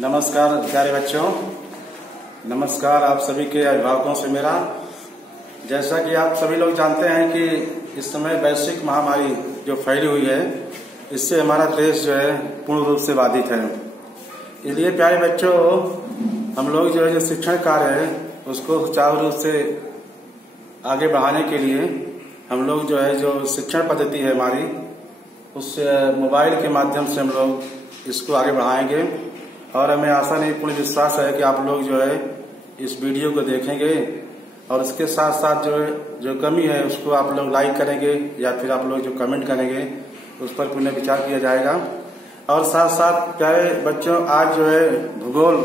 नमस्कार प्यारे बच्चों, नमस्कार आप सभी के अभिभावकों से मेरा। जैसा कि आप सभी लोग जानते हैं कि इस समय वैश्विक महामारी जो फैली हुई है, इससे हमारा देश जो है पूर्ण रूप से बाधित है। इसलिए प्यारे बच्चों, हम लोग जो है जो शिक्षण कार्य है उसको सुचारू रूप से आगे बढ़ाने के लिए हम लोग जो है जो शिक्षण पद्धति है हमारी, उस मोबाइल के माध्यम से हम लोग इसको आगे बढ़ाएंगे। और हमें आशा नहीं पूर्ण विश्वास है कि आप लोग जो है इस वीडियो को देखेंगे और इसके साथ साथ जो कमी है उसको आप लोग लाइक करेंगे या फिर आप लोग जो कमेंट करेंगे उस पर पुनः विचार किया जाएगा। और साथ साथ प्यारे बच्चों, आज जो है भूगोल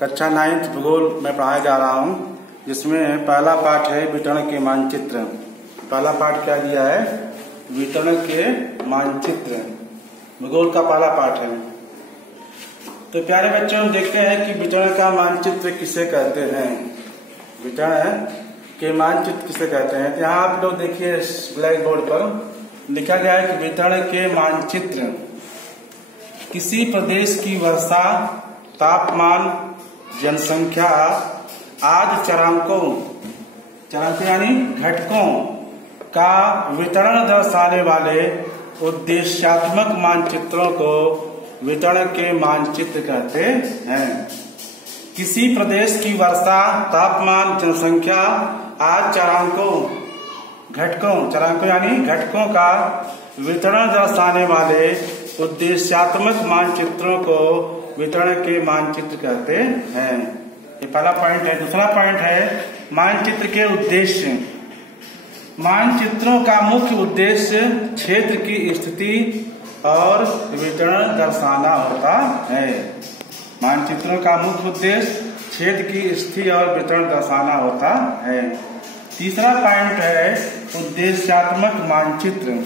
कक्षा 9th भूगोल में पढ़ाया जा रहा हूँ, जिसमें पहला पाठ है वितरण के मानचित्र। पहला पाठ क्या दिया है? वितरण के मानचित्र, भूगोल का पहला पाठ है। तो प्यारे बच्चों, हम देखते हैं कि वितरण का मानचित्र किसे कहते हैं। वितरण के मानचित्र किसे कहते हैं? तो यहाँ आप लोग देखिए ब्लैक बोर्ड पर लिखा गया है कि वितरण के मानचित्र किसी प्रदेश की वर्षा, तापमान, जनसंख्या आदि चरांकों यानी घटकों का वितरण दर्शाने वाले उद्देश्यात्मक मानचित्रों को वितरण के मानचित्र कहते हैं। किसी प्रदेश की वर्षा, तापमान, जनसंख्या आदि चरांकों यानी घटकों का वितरण दर्शाने वाले उद्देश्यात्मक मानचित्रों को वितरण के मानचित्र कहते हैं। ये पहला पॉइंट है। दूसरा पॉइंट है मानचित्र के उद्देश्य। मानचित्रों का मुख्य उद्देश्य क्षेत्र की स्थिति और वितरण दर्शाना होता है। मानचित्रों का मुख्य उद्देश्य क्षेत्र की स्थिति और वितरण दर्शाना होता है। तीसरा पॉइंट है उद्देश्यात्मक मानचित्र।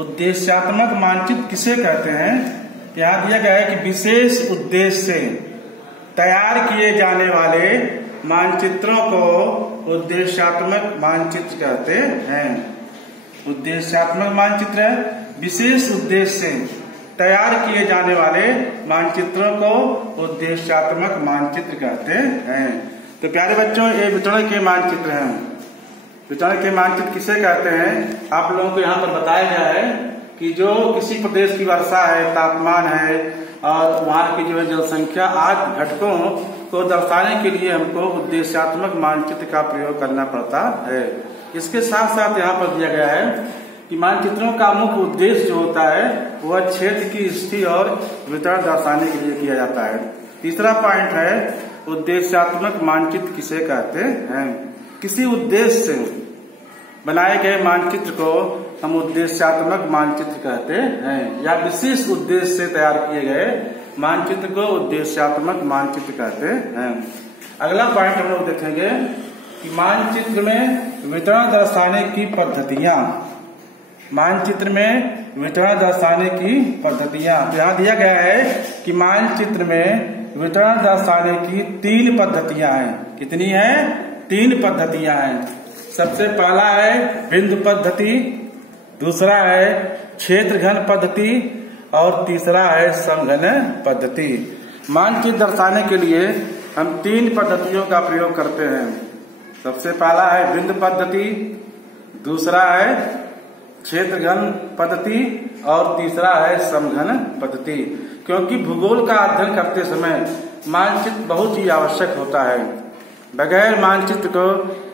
उद्देश्यात्मक मानचित्र किसे कहते हैं? यहाँ दिया गया है कि विशेष उद्देश्य से तैयार किए जाने वाले मानचित्रों को उद्देश्यात्मक मानचित्र कहते हैं। उद्देश्यात्मक मानचित्र विशेष उद्देश्य से तैयार किए जाने वाले मानचित्रों को उद्देश्यात्मक मानचित्र कहते हैं। तो प्यारे बच्चों, ये वितरण के मानचित्र हैं। वितरण के मानचित्र किसे कहते हैं? आप लोगों को यहाँ पर बताया गया है कि जो किसी प्रदेश की वर्षा है, तापमान है और वहाँ की जो है जनसंख्या आदि घटकों को दर्शाने के लिए हमको उद्देश्यात्मक मानचित्र का प्रयोग करना पड़ता है। इसके साथ साथ यहाँ पर दिया गया है कि मानचित्रों का मुख्य उद्देश्य जो होता है वह क्षेत्र की स्थिति और वितरण दर्शाने के लिए किया जाता है। तीसरा पॉइंट है उद्देश्यात्मक मानचित्र किसे कहते हैं? किसी उद्देश्य से बनाए गए मानचित्र को हम उद्देश्यात्मक मानचित्र कहते हैं, या विशेष उद्देश्य से तैयार किए गए मानचित्र को उद्देश्यात्मक मानचित्र कहते हैं। अगला पॉइंट हम लोग देखेंगे कि मानचित्र में वितरण दर्शाने की पद्धतियां। मानचित्र में वितरण दर्शाने की पद्धतियां। यहाँ दिया गया है कि मानचित्र में वितरण दर्शाने की 3 पद्धतियां हैं। कितनी हैं? 3 पद्धतियां हैं। सबसे पहला है बिंदु पद्धति, दूसरा है क्षेत्र घन पद्धति और तीसरा है समघन पद्धति। मानचित्र दर्शाने के लिए हम 3 पद्धतियों का प्रयोग करते हैं। सबसे पहला है बिंदु पद्धति, दूसरा है क्षेत्र घन पद्धति और तीसरा है समघन पद्धति। क्योंकि भूगोल का अध्ययन करते समय मानचित्र बहुत ही आवश्यक होता है। बगैर मानचित्र को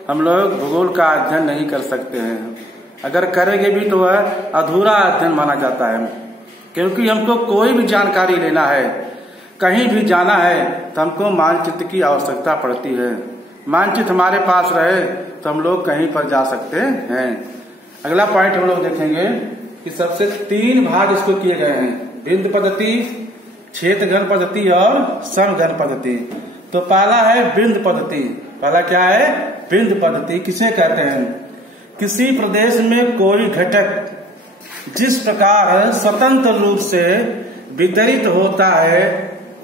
हम लोग भूगोल का अध्ययन नहीं कर सकते हैं। अगर करेंगे भी तो वह अधूरा अध्ययन माना जाता है। क्योंकि हमको कोई भी जानकारी लेना है, कहीं भी जाना है, तो हमको मानचित्र की आवश्यकता पड़ती है। मानचित्र हमारे पास रहे तो हम लोग कहीं पर जा सकते हैं। अगला पॉइंट हम लोग देखेंगे कि सबसे 3 भाग इसको किए गए हैं: बिंदु पद्धति, क्षेत्र घन पद्धति और समघन पद्धति। तो पहला है बिंदु पद्धति। पहला क्या है? बिंदु पद्धति किसे कहते हैं? किसी प्रदेश में कोई घटक जिस प्रकार स्वतंत्र रूप से वितरित होता है,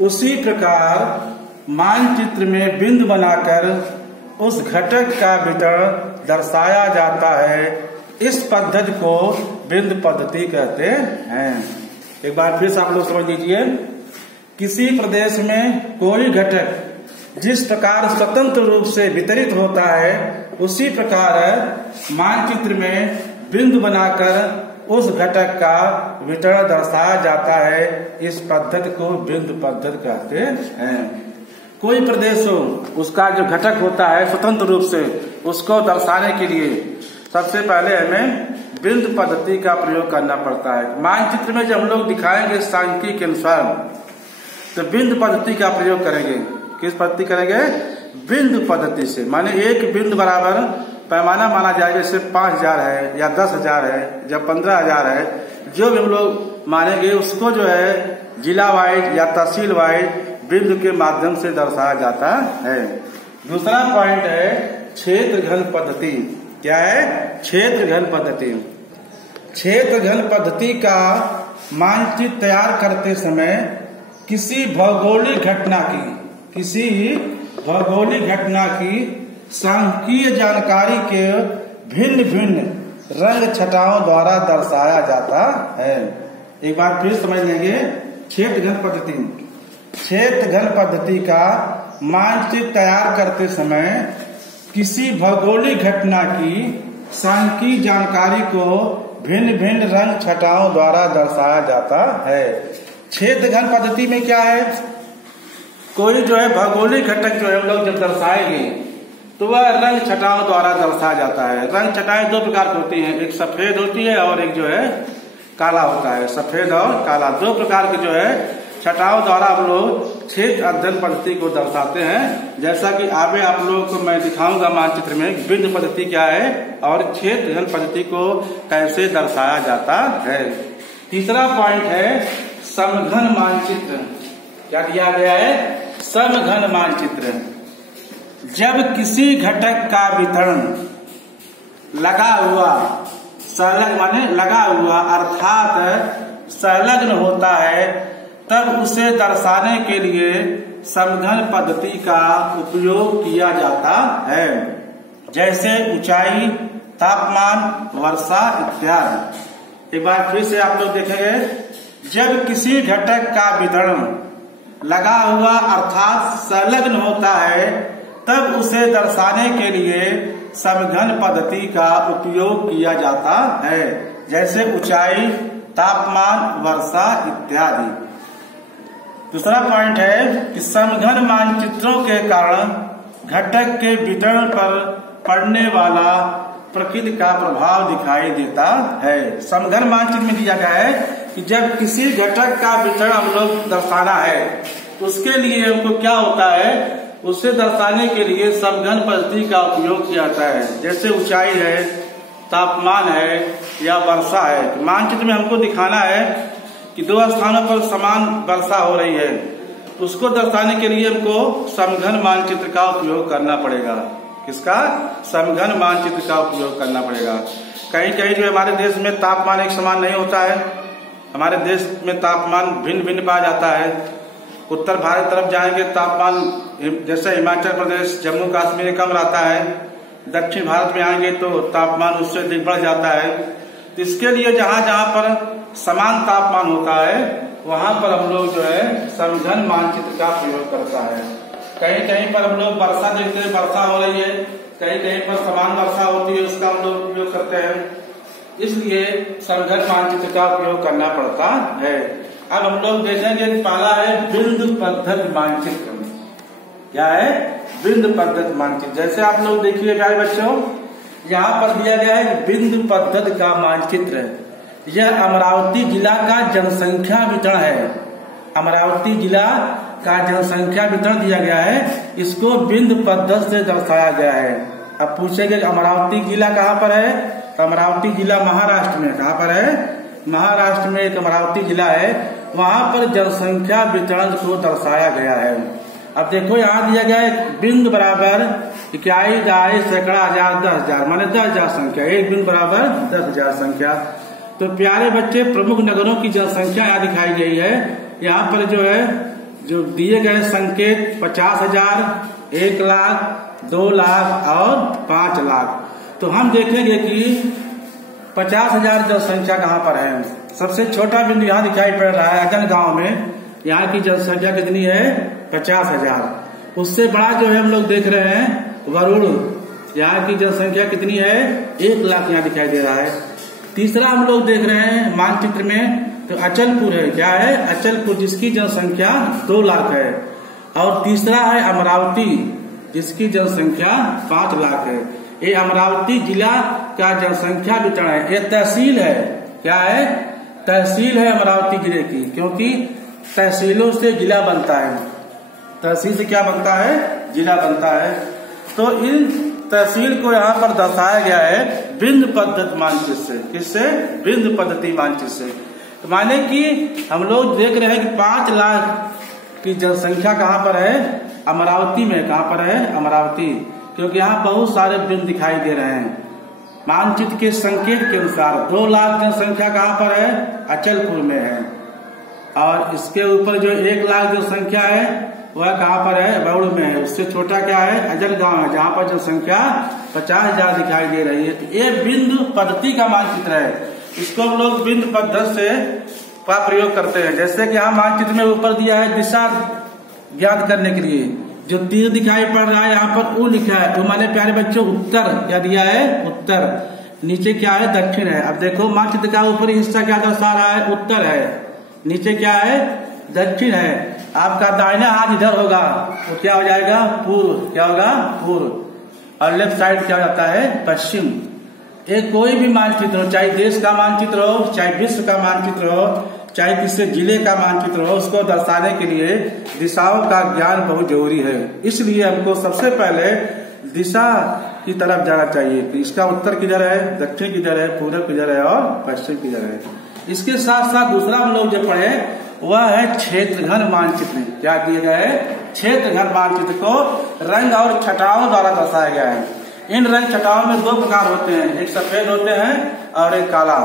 उसी प्रकार मानचित्र में बिंदु बनाकर उस घटक का वितरण दर्शाया जाता है। इस पद्धति को बिंदु पद्धति कहते हैं। एक बार फिर से आप लोग समझ लीजिए किसी प्रदेश में कोई घटक जिस प्रकार स्वतंत्र रूप से वितरित होता है, उसी प्रकार मानचित्र में बिंदु बनाकर उस घटक का वितरण दर्शाया जाता है। इस पद्धति को बिंदु पद्धति कहते हैं। कोई प्रदेश हो, उसका जो घटक होता है स्वतंत्र रूप से, उसको दर्शाने के लिए सबसे पहले हमें बिंदु पद्धति का प्रयोग करना पड़ता है। मानचित्र में जब हम लोग दिखाएंगे सांख्यिकी के अनुसार, तो बिंदु पद्धति का प्रयोग करेंगे। किस पद्धति करेंगे? बिंदु पद्धति से। माने एक बिंदु बराबर पैमाना माना जाएगा, जैसे 5000 है या 10,000 है या 15,000 है, जो भी हम लोग मानेंगे उसको जो है जिला वाइज या तहसील वाइज बिंदु के माध्यम से दर्शाया जाता है। दूसरा पॉइंट है क्षेत्र घन पद्धति। क्या है? क्षेत्र घन पद्धति। क्षेत्र घन पद्धति का मानचित्र तैयार करते समय किसी भौगोलिक घटना की सांख्यिकीय जानकारी के भिन्न भिन्न रंग छटाओं द्वारा दर्शाया जाता है। एक बार फिर समझ लेंगे। क्षेत्र घन पद्धति। क्षेत्र घन पद्धति का मानचित्र तैयार करते समय किसी भौगोलिक घटना की सांख्यिकीय जानकारी को भिन्न भिन्न रंग छटाओं द्वारा दर्शाया जाता है। क्षेत्र घन पद्धति में क्या है? कोई जो है भौगोलिक घटक जो है हम लोग जब दर्शाएंगे तो वह रंग छटाओं द्वारा दर्शाया जाता है। रंग छटाएं दो प्रकार की होती हैं, एक सफेद होती है और एक जो है काला होता है। सफेद और काला दो प्रकार के जो है छटाओं द्वारा हम लोग क्षेत्र अध्ययन पद्धति को दर्शाते हैं। जैसा कि आगे आप लोगों को मैं दिखाऊंगा मानचित्र में बिंदु पद्धति क्या है और क्षेत्र घन पद्धति को कैसे दर्शाया जाता है। तीसरा पॉइंट है समघन मानचित्र। क्या दिया गया है? समघन मानचित्र। जब किसी घटक का वितरण लगा हुआ अर्थात संलग्न होता है, तब उसे दर्शाने के लिए समघन पद्धति का उपयोग किया जाता है। जैसे ऊंचाई, तापमान, वर्षा इत्यादि। एक बार फिर से आप लोग देखेंगे। जब किसी घटक का वितरण लगा हुआ अर्थात संलग्न होता है, तब उसे दर्शाने के लिए समघन पद्धति का उपयोग किया जाता है। जैसे ऊंचाई, तापमान, वर्षा इत्यादि। दूसरा पॉइंट है कि समघन मानचित्रों के कारण घटक के वितरण पर पड़ने वाला प्रकृति का प्रभाव दिखाई देता है। समघन मानचित्र में दिया गया है कि जब किसी घटक का वितरण हम लोग दर्शाना है, उसके लिए हमको क्या होता है, उसे दर्शाने के लिए समघन पद्धति का उपयोग किया जाता है। जैसे ऊंचाई है, तापमान है या वर्षा है। मानचित्र में हमको दिखाना है कि दो स्थानों पर समान वर्षा हो रही है, उसको दर्शाने के लिए हमको समघन मानचित्र का उपयोग करना पड़ेगा। किसका? समघन मानचित्र का उपयोग करना पड़ेगा। कहीं कहीं जो हमारे देश में तापमान एक समान नहीं होता है। हमारे देश में तापमान भिन्न भिन्न पाया जाता है। उत्तर भारत तरफ जाएंगे तापमान जैसे हिमाचल प्रदेश, जम्मू कश्मीर कम रहता है। दक्षिण भारत में आएंगे तो तापमान उससे अधिक बढ़ जाता है। तो इसके लिए जहाँ जहाँ पर समान तापमान होता है, वहाँ पर हम लोग जो है समघन मानचित्र का प्रयोग करता है। कहीं कहीं पर हम लोग वर्षा देखते हैं, वर्षा हो रही है, कहीं कहीं पर समान वर्षा होती है, उसका हम लोग उपयोग करते हैं। इसलिए समघन मानचित्र का उपयोग करना पड़ता है। अब हम लोग देखेंगे पहला है बिंदु पद्धति मानचित्र। क्या है? बिंदु पद्धति मानचित्र। जैसे आप लोग देखिए प्यारे बच्चों, यहाँ पर दिया गया है बिंदु पद्धति का मानचित्र। यह अमरावती जिला का जनसंख्या वितरण है। अमरावती जिला का जनसंख्या वितरण दिया गया है, इसको बिंदु पद्धति से दर्शाया गया है। अब पूछेंगे अमरावती जिला कहाँ पर है? तो अमरावती जिला महाराष्ट्र में। कहाँ पर है? महाराष्ट्र में एक अमरावती जिला है, वहाँ पर जनसंख्या वितरण को दर्शाया गया है। अब देखो यहाँ दिया गया है बिंदु बराबर इकाई, दहाई, सैकड़ा, हजार, 10,000 माने 10,000 संख्या। एक बिंदु बराबर 10,000 संख्या। तो प्यारे बच्चे, प्रमुख नगरों की जनसंख्या यहाँ दिखाई गई है। यहाँ पर जो है जो दिए गए संकेत 50,000, 1 लाख, 2 लाख और 5 लाख। तो हम देखेंगे कि 50,000 जनसंख्या कहाँ पर है। सबसे छोटा बिंदु यहाँ दिखाई पड़ रहा है अजन गांव में। यहाँ की जनसंख्या कितनी है 50,000। उससे बड़ा जो है हम लोग देख रहे हैं वरुण, यहाँ की जनसंख्या कितनी है 1 लाख यहाँ दिखाई दे रहा है। तीसरा हम लोग देख रहे हैं मानचित्र में तो अचलपुर है, क्या है अचलपुर, जिसकी जनसंख्या 2 लाख है। और तीसरा है अमरावती, जिसकी जनसंख्या 5 लाख है। ये अमरावती जिला का जनसंख्या वितरण है, ये तहसील है, क्या है तहसील है अमरावती जिले की, क्योंकि तहसीलों से जिला बनता है, तहसील से क्या बनता है जिला बनता है। तो इन तहसील को यहाँ पर दर्शाया गया है बिंद पद्धति मानचित्र से, किससे बिंद पद्धति मानचित्र से। माने कि हम लोग देख रहे हैं कि 5 लाख की जनसंख्या कहाँ पर है अमरावती में, कहाँ पर है अमरावती, क्योंकि यहाँ बहुत सारे बिंद दिखाई दे रहे हैं। मानचित्र के संकेत के अनुसार 2 लाख जनसंख्या कहाँ पर है अचलपुर में है, और इसके ऊपर जो 1 लाख जनसंख्या है वह कहाँ पर है वरुण में है। उससे छोटा क्या है अजलगांव है, जहाँ पर जनसंख्या 50,000 दिखाई दे रही है। तो ये बिंदु पद्धति का मानचित्र है, इसको हम लोग बिंदु पद्धति से का प्रयोग करते हैं। जैसे कि यहाँ मानचित्र में ऊपर दिया है दिशा ज्ञात करने के लिए, जो तीर दिखाई पड़ रहा है यहाँ पर उ लिखा है, तो माने प्यारे बच्चों उत्तर क्या दिया है उत्तर, नीचे क्या है दक्षिण है। अब देखो मानचित्र का ऊपरी हिस्सा क्या दर्शा रहा है उत्तर है, नीचे क्या है दक्षिण है। आपका दाहिना हाथ इधर होगा तो क्या हो जाएगा पूर्व, क्या होगा पूर्व, और लेफ्ट साइड क्या जाता है पश्चिम। एक कोई भी मानचित्र हो, चाहे देश का मानचित्र हो, चाहे विश्व का मानचित्र हो, चाहे किसी जिले का मानचित्र हो, उसको दर्शाने के लिए दिशाओं का ज्ञान बहुत जरूरी है। इसलिए हमको सबसे पहले दिशा की तरफ जाना चाहिए कि इसका उत्तर किधर है, दक्षिण किधर है, पूर्व किधर है और पश्चिम किधर है। इसके साथ साथ दूसरा हम लोग जो पढ़े वह है क्षेत्रघन मानचित्र। क्या किया गया है क्षेत्रघन मानचित्र को रंग और छटाओं द्वारा दर्शाया गया है। इन रंग छटाओं में 2 प्रकार होते हैं, एक सफेद होते हैं और एक काला,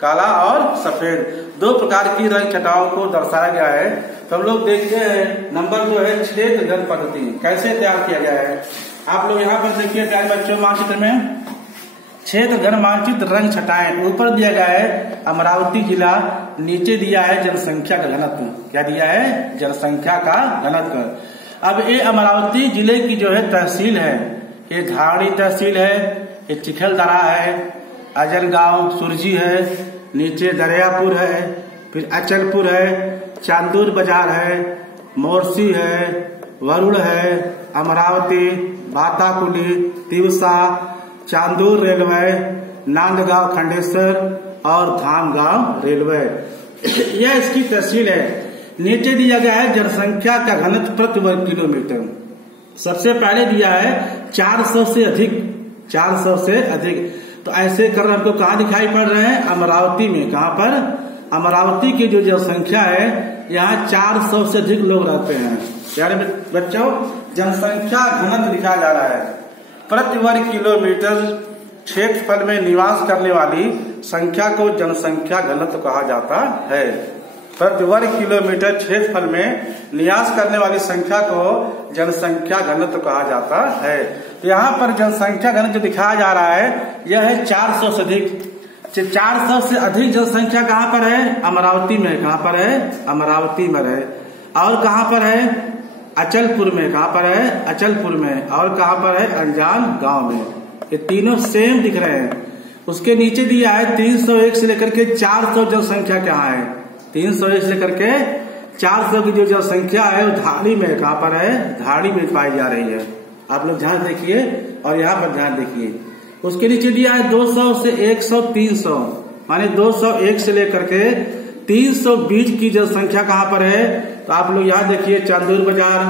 काला और सफेद, 2 प्रकार की रंग छटाओं को दर्शाया गया है। तो हम लोग देखते हैं नंबर जो है क्षेत्रघन पद्धति कैसे तैयार किया गया है। आप लोग यहाँ पर देखिए प्यारे बच्चों मानचित्र में क्षेत्रघन मानचित्र रंग छटाएं, ऊपर दिया गया है अमरावती जिला, नीचे दिया है जनसंख्या का घनत्व, क्या दिया है जनसंख्या का घनत्व। अब ये अमरावती जिले की जो है तहसील है, ये धाड़ी तहसील है, ये चिखलदरा है, अजलगांव सुरजी है, नीचे दरियापुर है, फिर अचलपुर है, चांदूर बाजार है, मोरसी है, वरुण है, अमरावती, बाताकुली, तिवसा, चांदूर रेलवे, नांदगांव खंडेश्वर और धामगांव रेलवे, यह इसकी तहसील है। नीचे दिया गया है जनसंख्या का घनत्व प्रति वर्ग किलोमीटर। सबसे पहले दिया है 400 से अधिक, 400 से अधिक। तो ऐसे कर हमको कहाँ दिखाई पड़ रहे हैं अमरावती में, कहाँ पर अमरावती की जो जनसंख्या है यहाँ 400 से अधिक लोग रहते हैं। यानी बच्चों जनसंख्या घनत्व दिखाया जा रहा है, प्रति वर्ग किलोमीटर क्षेत्रफल में निवास करने वाली संख्या को जनसंख्या घनत्व कहा जाता है। प्रति वर्ग किलोमीटर क्षेत्रफल में निवास करने वाली संख्या को जनसंख्या घनत्व कहा जाता है। तो यहाँ पर जनसंख्या घनत्व दिखाया जा रहा है यह है 400 से अधिक। 400 से अधिक जनसंख्या कहाँ पर है अमरावती में, कहाँ पर है अमरावती में है। और कहाँ पर है अचलपुर में, कहाँ पर है अचलपुर में। और कहाँ पर है अनजान गांव में। ये तीनों सेम दिख रहे हैं। उसके नीचे दिया है 301 से लेकर के 400 जनसंख्या कहाँ है, 301 से लेकर के 400 की जो जनसंख्या है वो धाड़ी में, कहाँ पर है धाड़ी में पाई जा रही है। आप लोग ध्यान देखिए और यहाँ पर ध्यान देखिए। उसके नीचे दिया है 200 से 100 300, माने 201 से लेकर के 300 बीच की जनसंख्या कहाँ पर है। तो आप लोग यहाँ देखिए चांदूर बाजार,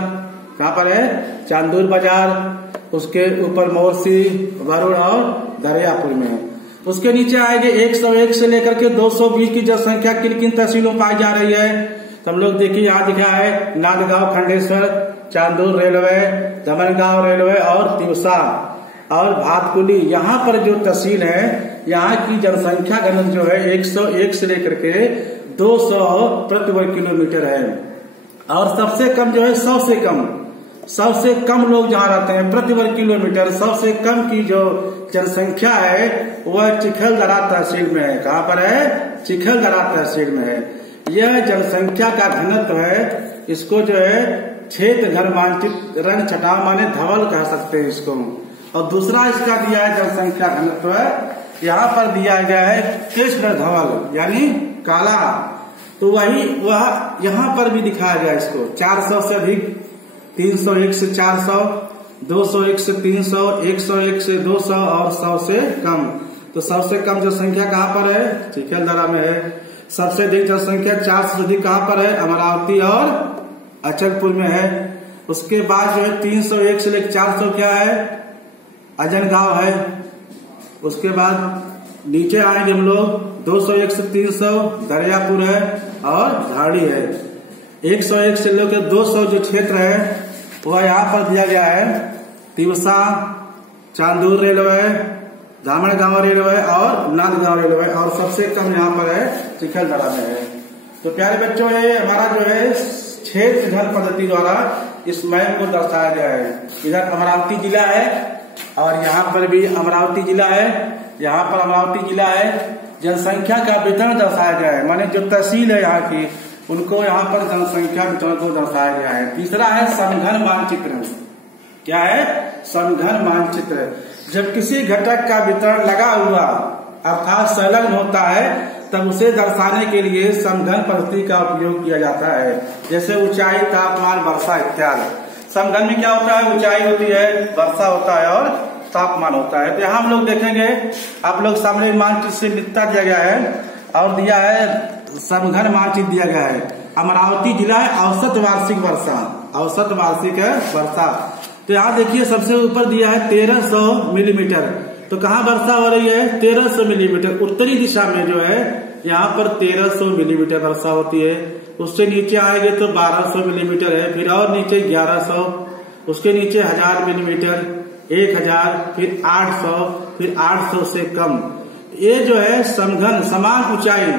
कहाँ पर है चांदूर बाजार। उसके ऊपर मोरसी, वरुण और दरियापुर में। उसके नीचे आएंगे 101 से लेकर के 220 की जनसंख्या किन किन तहसीलों में पाई जा रही है। तो हम लोग देखिए यहाँ दिखा है नांदगांव खंडेश्वर, चांदूर रेलवे, दमनगांव रेलवे और तिवसा और भातकुली। यहाँ पर जो तहसील है यहाँ की जनसंख्या घनत्व जो है 101 से लेकर के 200 प्रति वर्ग किलोमीटर है। और सबसे कम जो है 100 से कम, सबसे कम लोग जहाँ रहते हैं प्रति वर्ग किलोमीटर, सबसे कम की जो जनसंख्या है वह चिखलदरा तहसील में है। कहाँ पर है चिखलदरा तहसील में है। यह जनसंख्या का घनत्व है। इसको जो है क्षेत्र घर मानचित्र रंग छटाव माने धवल कह सकते हैं इसको। और दूसरा इसका दिया है जनसंख्या घनत्व है, यहाँ पर दिया गया है कृष्ण धवल यानी काला। तो वही वह यहाँ पर भी दिखाया गया इसको 400 से अधिक, 301 से 400, 201 से 300, 101 से 200 और 100 से कम। तो सबसे कम जनसंख्या कहाँ पर है? चिखलदरा में है। सबसे अधिक जनसंख्या 400 से अधिक कहाँ पर है? अमरावती और अचलपुर में है। उसके बाद जो है 301 से लेकर 400 क्या है? अजनगांव है। उसके बाद नीचे आएंगे हम लोग 201 से 300 दरियापुर है और धाड़ी है। 101 से लेकर 200 जो क्षेत्र है वह यहाँ पर दिया गया है तिवसा, चांदूर रेलवे, धामणगांव रेलवे और नांदगांव रेलवे। और सबसे कम यहाँ पर है चिखलदरा में है। तो प्यारे बच्चों, ये हमारा जो है क्षेत्र घन पद्धति द्वारा इस मैप को दर्शाया गया है। इधर अमरावती जिला है और यहाँ पर भी अमरावती जिला है, यहाँ पर अमरावती जिला है। जनसंख्या का वितरण दर्शाया गया है, माने जो तहसील है यहाँ की उनको यहाँ पर जनसंख्या वितरण को दर्शाया गया है। तीसरा है समघन मानचित्र। क्या है? समघन मानचित्र। जब किसी घटक का वितरण लगा हुआ अर्थात संलग्न होता है तब उसे दर्शाने के लिए समघन पद्धति का उपयोग किया जाता है। जैसे ऊंचाई, तापमान, वर्षा इत्यादि। समघन में क्या होता है? ऊंचाई होती है, वर्षा होता है और तापमान होता है। तो यहाँ हम लोग देखेंगे, आप लोग सामने मानचित्र से मिलता दिया गया है और दिया है समघन मानचित्र दिया गया है। अमरावती जिला है औसत वार्षिक वर्षा, औसत वार्षिक है वर्षा। तो यहाँ देखिए सबसे ऊपर दिया है 1300 मिलीमीटर। तो कहाँ वर्षा हो रही है? 1300 मिलीमीटर। उत्तरी दिशा में जो है यहाँ पर 1300 मिलीमीटर वर्षा होती है। उससे नीचे आएंगे तो 1200 मिलीमीटर है, फिर और नीचे 1100, उसके नीचे 1000 मिलीमीटर, 1000, फिर 800, फिर 800 से कम। ये जो है समघन समान ऊंचाई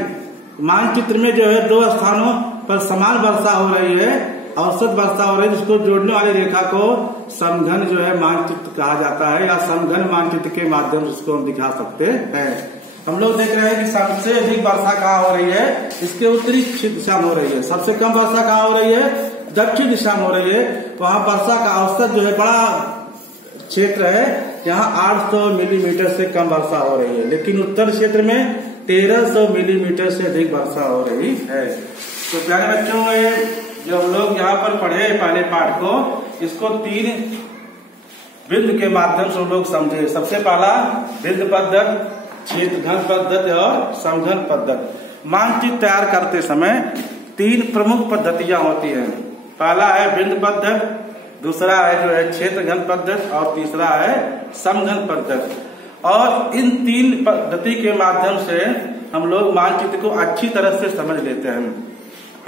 मानचित्र में जो है दो स्थानों पर समान वर्षा हो रही है, औसत वर्षा हो रही है, जिसको जोड़ने वाली रेखा को समघन जो है मानचित्र कहा जाता है या समघन मानचित्र के माध्यम से इसको हम दिखा सकते हैं। हम लोग देख रहे हैं कि सबसे अधिक वर्षा कहाँ हो रही है? इसके उत्तरी दिशा में हो रही है। सबसे कम वर्षा कहाँ हो रही है? दक्षिण दिशा में हो रही है। वहाँ वर्षा का औसत जो है बड़ा क्षेत्र है, यहाँ 800 मिलीमीटर से कम वर्षा हो रही है, लेकिन उत्तर क्षेत्र में 1300 मिलीमीटर से अधिक वर्षा हो रही है। तो प्यारे बच्चों, जो हम लोग यहाँ पर पढ़े पहले पाठ को, इसको 3 बिंदु के माध्यम से हम लोग समझे। सबसे पहला बिंदु पद्धति, क्षेत्र घन पद्धति और समघन पद्धति। मानचित्र तैयार करते समय 3 प्रमुख पद्धतियां होती हैं। पहला है बिंदु पद्धति, दूसरा है जो है क्षेत्र घन पद्धति और तीसरा है समघन पद्धति। और इन 3 पद्धति के माध्यम से हम लोग मानचित्र को अच्छी तरह से समझ लेते हैं।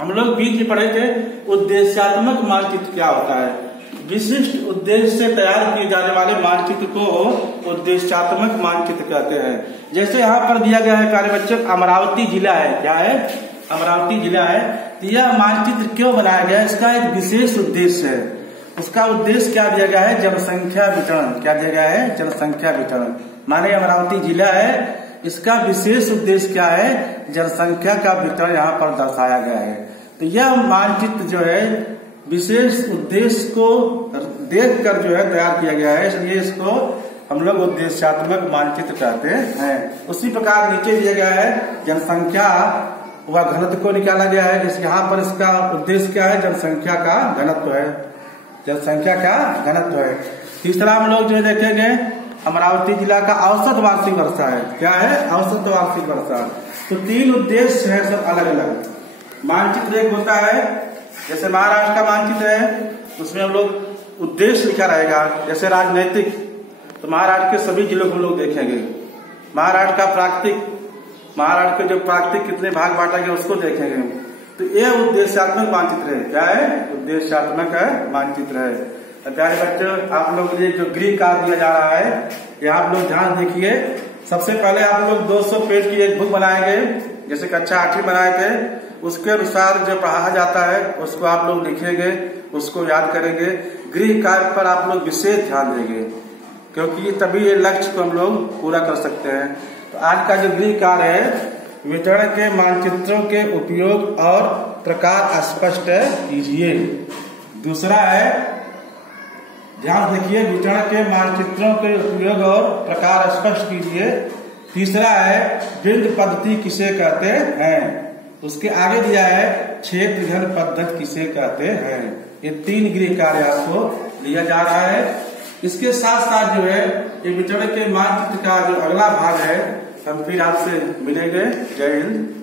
हम लोग बीच में पढ़े थे उद्देश्यात्मक मानचित्र क्या होता है। विशिष्ट उद्देश्य से तैयार किए जाने वाले मानचित्र को उद्देश्यात्मक मानचित्र कहते हैं। जैसे यहाँ पर दिया गया है प्यारे बच्चों, अमरावती जिला है। क्या है? अमरावती जिला है। यह मानचित्र क्यों बनाया गया? इसका एक विशेष उद्देश्य है। उसका उद्देश्य क्या दिया गया है? जनसंख्या वितरण। क्या दिया गया है? जनसंख्या वितरण। माने अमरावती जिला है, इसका विशेष उद्देश्य क्या है? जनसंख्या का वितरण यहाँ पर दर्शाया गया है। तो यह मानचित्र जो है विशेष उद्देश्य को देखकर जो है तैयार किया गया है, इसलिए इसको हम लोग उद्देश्यात्मक मानचित्र कहते हैं। उसी प्रकार नीचे दिया गया है जनसंख्या व घनत्व को निकाला गया है। यहाँ पर इसका उद्देश्य क्या है? जनसंख्या का घनत्व है, जनसंख्या का घनत्व है। तीसरा हम लोग जो देखेंगे अमरावती जिला का औसत वार्षिक वर्षा है। क्या है? औसत वार्षिक वर्षा। तो 3 उद्देश्य है सब अलग अलग। मानचित्र एक होता है, जैसे महाराष्ट्र का मानचित्र है, उसमें हम लोग उद्देश्य लिखा रहेगा। जैसे राजनैतिक, तो महाराष्ट्र के सभी जिलों को हम लोग देखेंगे। महाराष्ट्र का प्राकृतिक, महाराष्ट्र के जो प्राकृतिक कितने भाग बांटा गया उसको देखेंगे। तो यह उद्देश्यात्मक मानचित्र है। क्या है? उद्देश्यात्मक मानचित्र है। प्यारे बच्चों, आप लोग ये जो गृह कार्य दिया जा रहा है, यहाँ आप लोग ध्यान देखिए। सबसे पहले आप लोग 200 पेज की एक बुक बनाएंगे, जैसे कक्षा 8वीं बनाए थे। उसके अनुसार जो पढ़ा जाता है उसको आप लोग लिखेंगे, उसको याद करेंगे। गृह कार्य पर आप लोग विशेष ध्यान देंगे, क्योंकि तभी ये लक्ष्य को हम लोग पूरा कर सकते हैं। तो आज का जो गृह कार्य है वितरण के मानचित्रों के उपयोग और प्रकार स्पष्ट कीजिए। दूसरा है, ध्यान देखिए, वितरण के मानचित्रों के उपयोग और प्रकार स्पष्ट कीजिए। तीसरा है, बिंद पद्धति किसे कहते हैं। उसके आगे दिया है, क्षेत्र घन पद्धति किसे कहते हैं। ये 3 गृह कार्य आपको दिया जा रहा है। इसके साथ साथ जो है, ये वितरण के मानचित्र का जो अगला भाग है, हम फिर आपसे मिलेंगे। जय हिंद।